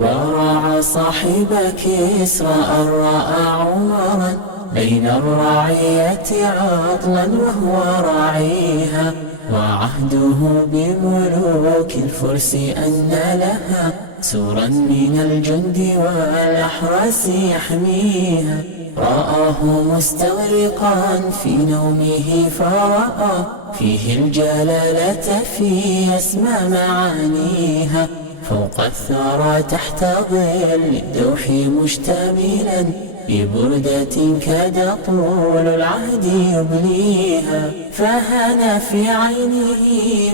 ورعى صاحب كسرى أن رأى عمرا بين الرعية عطلا وهو راعيها، وعهده بملوك الفرس أن لها سورا من الجند والأحرس يحميها. رآه مستغرقا في نومه فرأى فيه الجلالة في أسمى معانيها، فوق الثرى تحت ظل الدوح مشتملا ببردة كاد طول العهد يبليها. فهان في عينه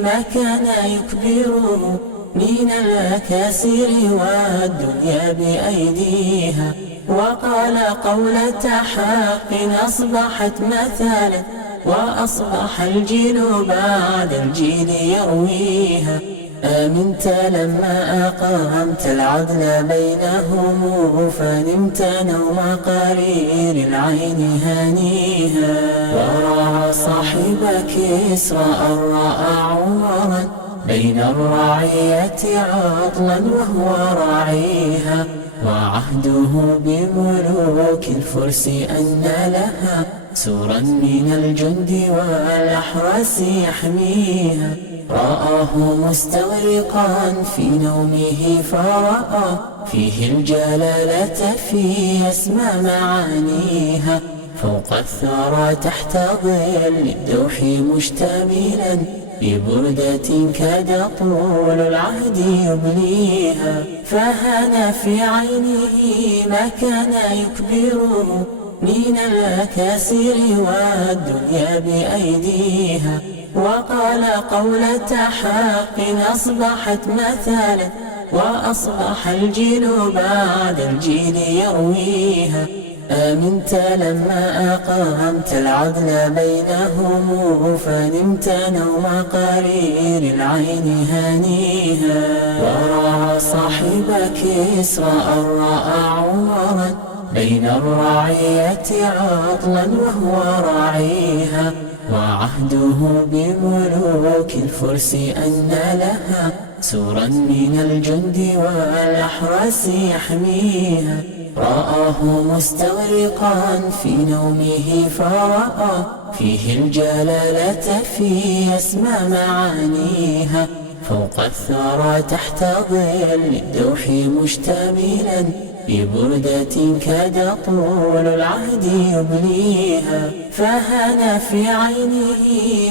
ما كان يكبره من الأكاسر والدنيا بأيديها، وقال قولة حق أصبحت مثالا وأصبح الجيل بعد الجيل يرويها. آمنت لما أقامت العدل بينهم فنمت نوم قرير العين هانيها. ورعى صاحب كسرى أن رأى عمرا بين الرعية عطلا وهو راعيها، وعهده بملوك الفرس أن لها سورا من الجند والأحرس يحميها. رآه مستغرقا في نومه فرأى فيه الجلالة في أسمى معانيها، فوق الثرى تحت ظل الدوح مشتملا ببردة كاد طول العهد يبليها. فهان في عينه ما كان يكبره من الأكاسر والدنيا بأيديها، وقال قولة حق أصبحت مثالا وأصبح الجيل بعد الجيل يرويها. آمنت لما أقامت العدل بينهم فنمت نوم قرير العين هانيها. ورعى صاحب كسرى أن رأى عمرا بين الرعية عطلا وهو راعيها، وعهده بملوك الفرس أن لها سورا من الجند والأحرس يحميها. رآه مستغرقا في نومه فرأى فيه الجلالة في أسمى معانيها، فوق الثرى تحت ظل الدوح مشتملا ببردة كاد طول العهد يبليها. فهان في عينه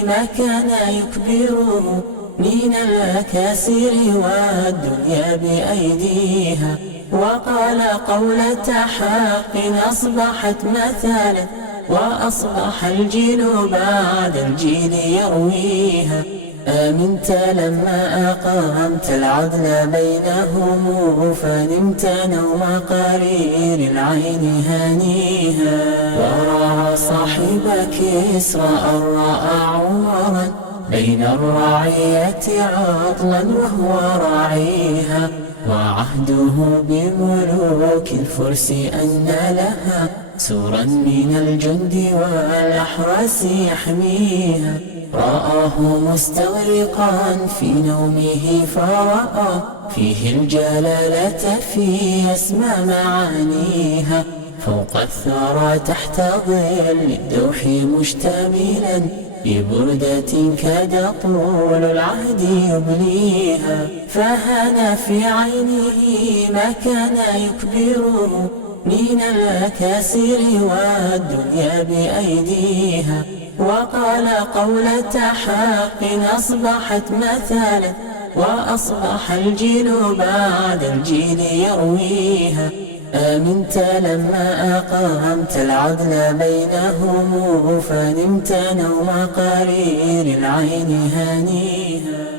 ما كان يكبره من الأكاسر والدنيا بأيديها، وقال قولة حق أصبحت مثالا وأصبح الجيل بعد الجيل يرويها. آمنت لما أقامت العدل بينهم فنمت نوم قرير العين هانيها. ورعى صاحب كسرى أن رأى عمرا بين الرعية عطلا وهو راعيها، وعهده بملوك الفرس أن لها سورا من الجند والأحرس يحميها. رآه مستغرقا في نومه فرأى فيه الجلالة في أسمى معانيها، فوق الثرى تحت ظل الدوح مشتملا ببردة كاد طول العهد يبليها. فهان في عينه ما كان يكبره من الأكاسر والدنيا بأيديها، وقال قولة حق أصبحت مثالا وأصبح الجيل بعد الجيل يرويها. آمنت لما أقامت العدل بينهم فنمت نوم قرير العين هانيها.